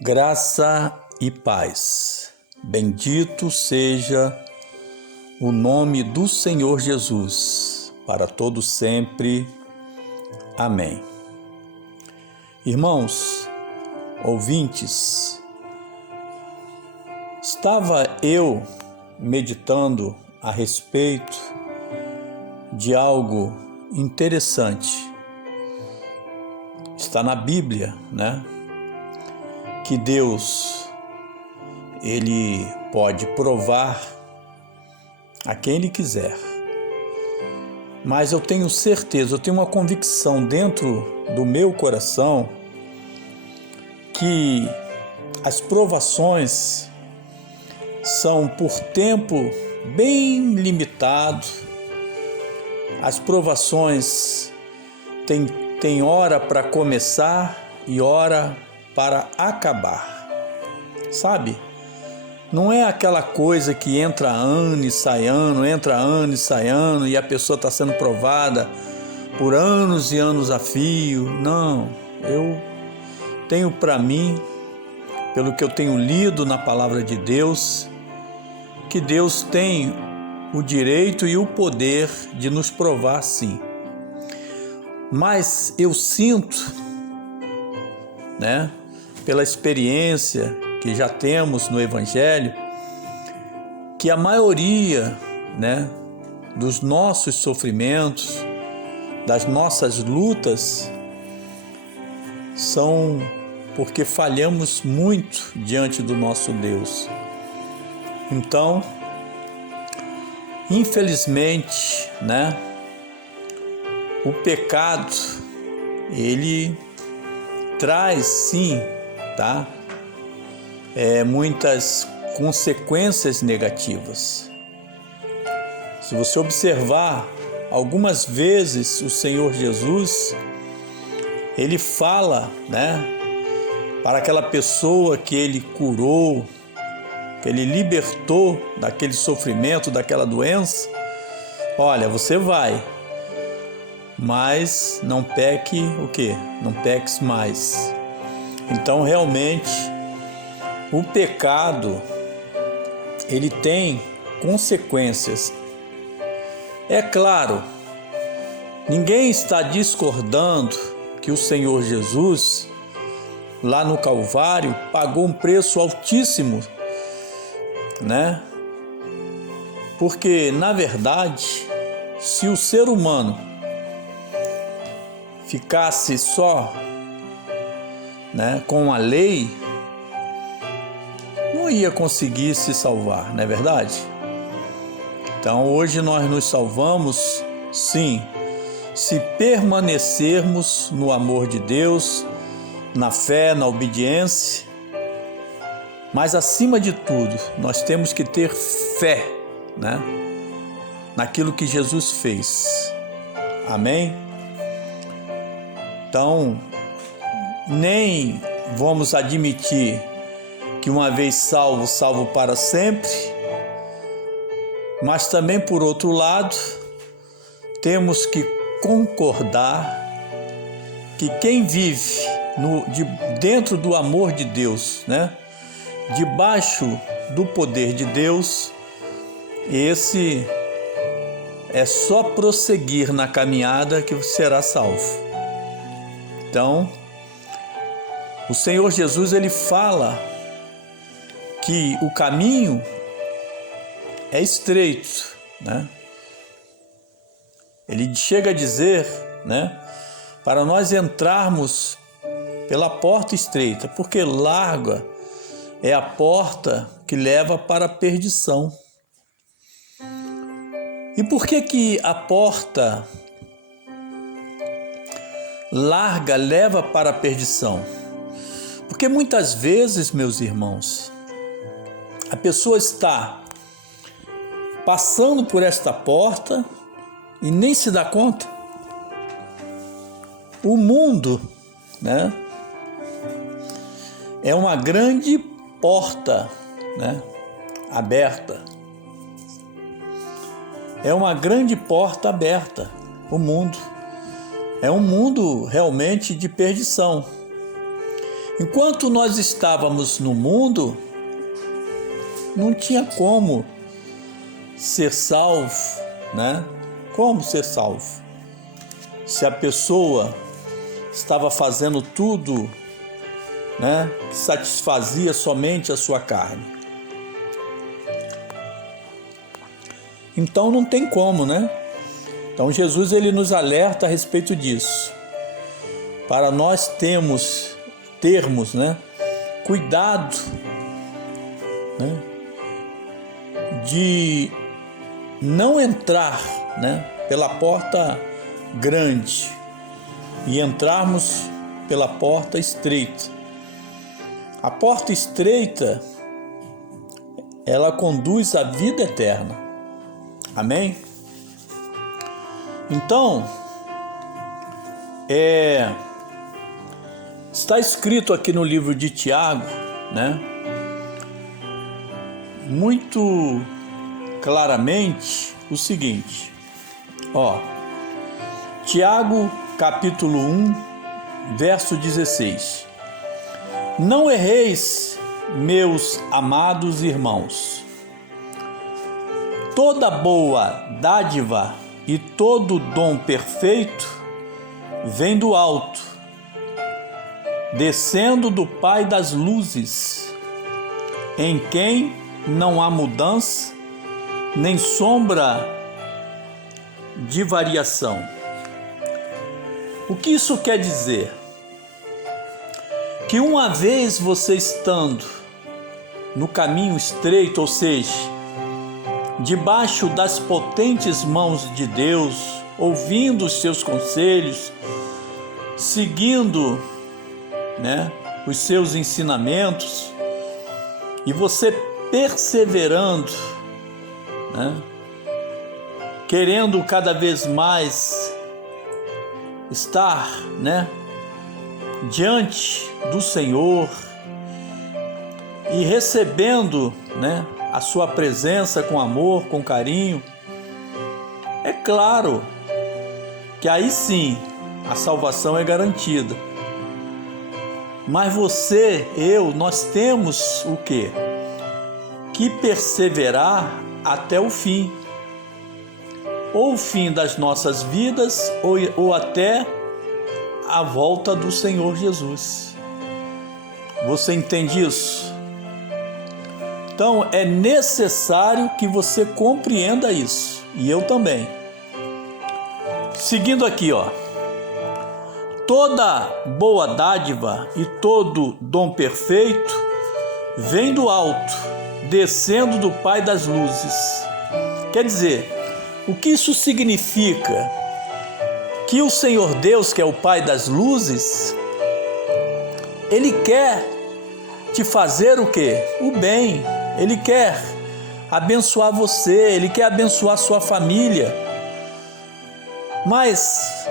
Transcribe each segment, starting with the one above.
Graça e paz. Bendito seja o nome do Senhor Jesus, para todo sempre. Amém. Irmãos, ouvintes, estava eu meditando a respeito de algo interessante. Está na Bíblia, né? Que Deus, Ele pode provar a quem Ele quiser. Mas eu tenho certeza, eu tenho uma convicção dentro do meu coração que as provações são por tempo bem limitado. As provações têm hora para começar e hora para acabar, sabe? Não é aquela coisa que entra ano e sai ano, e a pessoa está sendo provada por anos e anos a fio. Não, eu tenho para mim, pelo que eu tenho lido na palavra de Deus, que Deus tem o direito e o poder de nos provar sim. Mas eu sinto, né, pela experiência que já temos no Evangelho, que a maioria, né, dos nossos sofrimentos, das nossas lutas, são porque falhamos muito diante do nosso Deus. Então, infelizmente, né, o pecado, ele traz sim, tá? Muitas consequências negativas. Se você observar, algumas vezes o Senhor Jesus, Ele fala, né, para aquela pessoa que Ele curou, que Ele libertou daquele sofrimento, daquela doença: olha, você vai, mas não peque o quê? Não peques mais. Então, realmente, o pecado, ele tem consequências. É claro, ninguém está discordando que o Senhor Jesus, lá no Calvário, pagou um preço altíssimo, né? Porque, na verdade, se o ser humano ficasse só, né, com a lei, não ia conseguir se salvar, não é verdade? Então hoje nós nos salvamos, sim, se permanecermos no amor de Deus, na fé, na obediência. Mas acima de tudo, nós temos que ter fé, né, naquilo que Jesus fez. Amém? Então, nem vamos admitir que uma vez salvo, salvo para sempre, mas também, por outro lado, temos que concordar que quem vive dentro do amor de Deus, né, debaixo do poder de Deus, esse é só prosseguir na caminhada que será salvo. Então, o Senhor Jesus, ele fala que o caminho é estreito, né? Ele chega a dizer, né, para nós entrarmos pela porta estreita, porque larga é a porta que leva para a perdição. E por que a porta larga leva para a perdição? Porque muitas vezes, meus irmãos, a pessoa está passando por esta porta e nem se dá conta. O mundo, né, é uma grande porta, né, aberta. É uma grande porta aberta. O mundo é um mundo realmente de perdição. Enquanto nós estávamos no mundo, não tinha como ser salvo, né? Como ser salvo? Se a pessoa estava fazendo tudo, né, que satisfazia somente a sua carne. Então não tem como, né? Então Jesus ele nos alerta a respeito disso. Para nós termos, né, cuidado, né, de não entrar, né, pela porta grande e entrarmos pela porta estreita. A porta estreita, ela conduz à vida eterna. Amém? Então, está escrito aqui no livro de Tiago, né, muito claramente o seguinte, Tiago capítulo 1, verso 16. Não erreis, meus amados irmãos. Toda boa dádiva e todo dom perfeito vem do alto, descendo do Pai das luzes, em quem não há mudança, nem sombra de variação. O que isso quer dizer? Que uma vez você estando no caminho estreito, ou seja, debaixo das potentes mãos de Deus, ouvindo os seus conselhos, seguindo, né, os seus ensinamentos, e você perseverando, né, querendo cada vez mais estar, né, diante do Senhor e recebendo, né, a sua presença com amor, com carinho, é claro que aí sim a salvação é garantida. Mas você, nós temos o quê? Que perseverar até o fim. Ou o fim das nossas vidas, ou até a volta do Senhor Jesus. Você entende isso? Então é necessário que você compreenda isso, e eu também. Seguindo aqui, toda boa dádiva e todo dom perfeito vem do alto, descendo do Pai das luzes. Quer dizer, o que isso significa? Que o Senhor Deus, que é o Pai das luzes, Ele quer te fazer o quê? O bem. Ele quer abençoar você, Ele quer abençoar sua família. Mas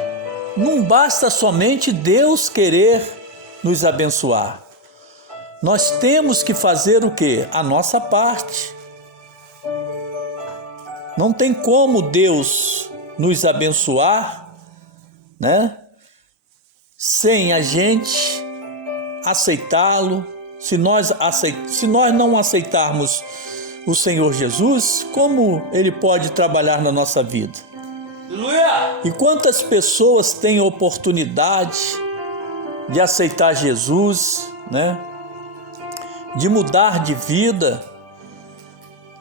não basta somente Deus querer nos abençoar. Nós temos que fazer o quê? A nossa parte. Não tem como Deus nos abençoar, né, sem a gente aceitá-lo. Se nós não aceitarmos o Senhor Jesus, como Ele pode trabalhar na nossa vida? Aleluia! E quantas pessoas têm oportunidade de aceitar Jesus, né, de mudar de vida,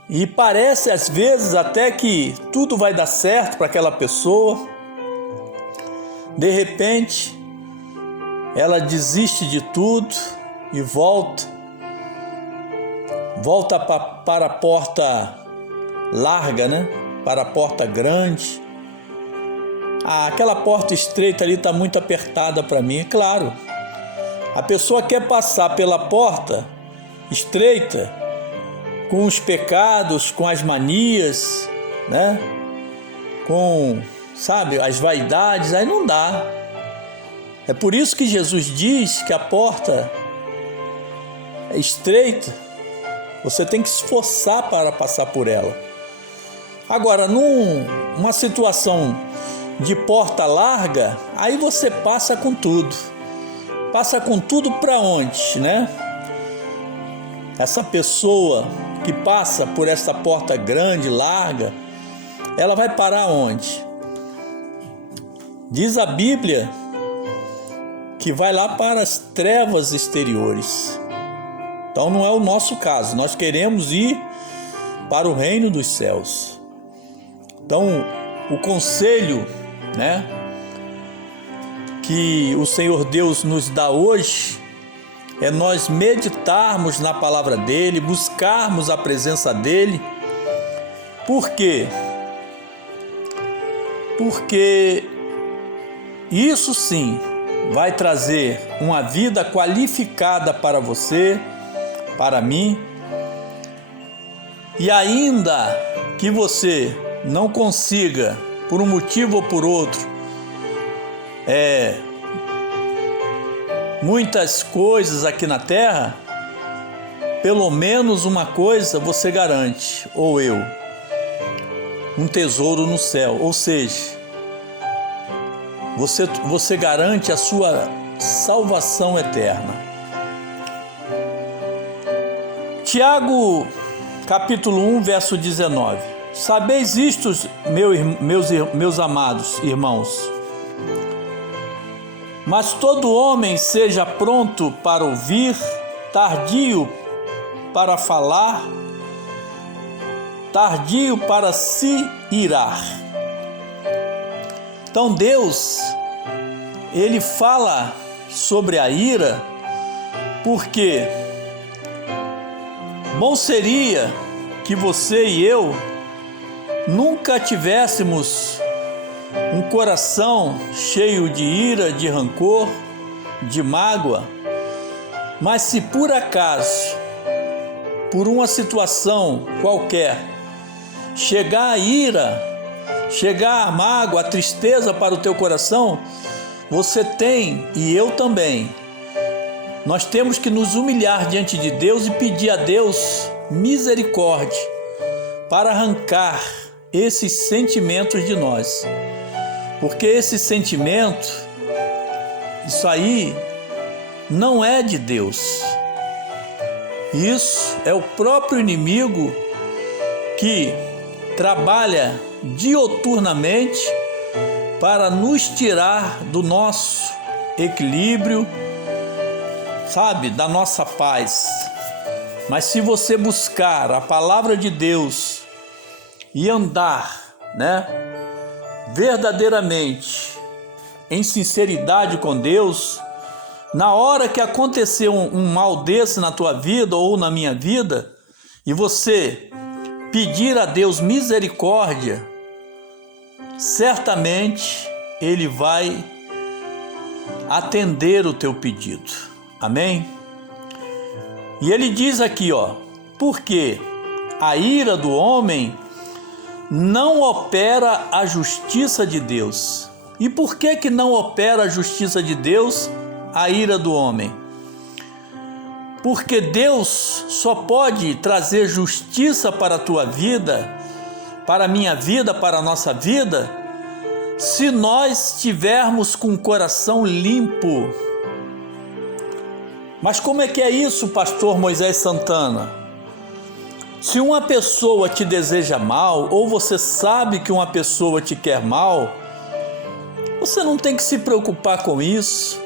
e parece às vezes até que tudo vai dar certo para aquela pessoa. De repente, ela desiste de tudo e volta para a porta larga, né? Para a porta grande. Aquela porta estreita ali está muito apertada para mim, é claro. A pessoa quer passar pela porta estreita com os pecados, com as manias, né? Com, as vaidades, aí não dá. É por isso que Jesus diz que a porta é estreita, você tem que se esforçar para passar por ela. Agora, numa situação de porta larga, aí você passa com tudo. passa com tudo para onde, né? Essa pessoa que passa por essa porta grande, larga, ela vai parar onde? Diz a Bíblia que vai lá para as trevas exteriores. Então não é o nosso caso, nós queremos ir para o reino dos céus. Então o conselho, né, que o Senhor Deus nos dá hoje é nós meditarmos na palavra dele, buscarmos a presença dele. Por quê? Porque isso sim vai trazer uma vida qualificada para você, para mim. E ainda que você não consiga, por um motivo ou por outro, muitas coisas aqui na terra, pelo menos uma coisa você garante, ou eu, um tesouro no céu. Ou seja, você garante a sua salvação eterna. Tiago, capítulo 1, verso 19. Sabeis isto, meus amados irmãos, mas todo homem seja pronto para ouvir, tardio para falar, tardio para se irar. Então Deus, ele fala sobre a ira, porque bom seria que você e eu nunca tivéssemos um coração cheio de ira, de rancor, de mágoa. Mas se por acaso, por uma situação qualquer, chegar a ira, chegar a mágoa, a tristeza para o teu coração, você tem, e eu também, nós temos que nos humilhar diante de Deus e pedir a Deus misericórdia para arrancar esses sentimentos de nós. Porque esse sentimento, isso aí não é de Deus. Isso é o próprio inimigo que trabalha dioturnamente para nos tirar do nosso equilíbrio, sabe, da nossa paz. Mas se você buscar a palavra de Deus e andar, né, verdadeiramente em sinceridade com Deus, na hora que acontecer um mal desse na tua vida ou na minha vida, e você pedir a Deus misericórdia, certamente Ele vai atender o teu pedido. Amém? E ele diz aqui, porque a ira do homem não opera a justiça de Deus. E por que não opera a justiça de Deus, a ira do homem? Porque Deus só pode trazer justiça para a tua vida, para a minha vida, para a nossa vida, se nós estivermos com o coração limpo. Mas como é que é isso, pastor Moisés Santana? Se uma pessoa te deseja mal, ou você sabe que uma pessoa te quer mal, você não tem que se preocupar com isso.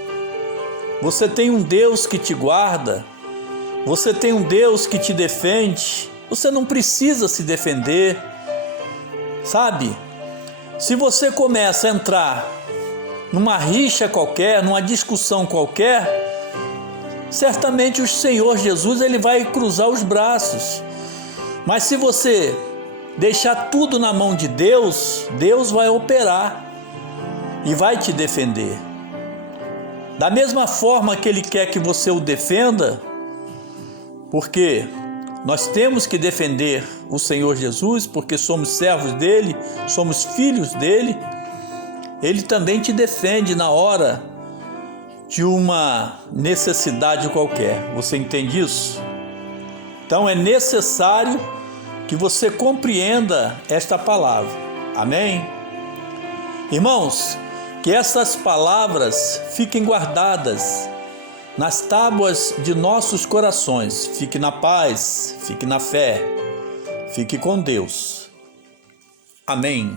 Você tem um Deus que te guarda, você tem um Deus que te defende, você não precisa se defender, sabe? Se você começa a entrar numa rixa qualquer, numa discussão qualquer, certamente o Senhor Jesus ele vai cruzar os braços. Mas se você deixar tudo na mão de Deus, Deus vai operar e vai te defender. Da mesma forma que Ele quer que você o defenda, porque nós temos que defender o Senhor Jesus, porque somos servos dEle, somos filhos dEle, Ele também te defende na hora de uma necessidade qualquer. Você entende isso? Então é necessário que você compreenda esta palavra. Amém? Irmãos, que essas palavras fiquem guardadas nas tábuas de nossos corações. Fique na paz, fique na fé, fique com Deus. Amém.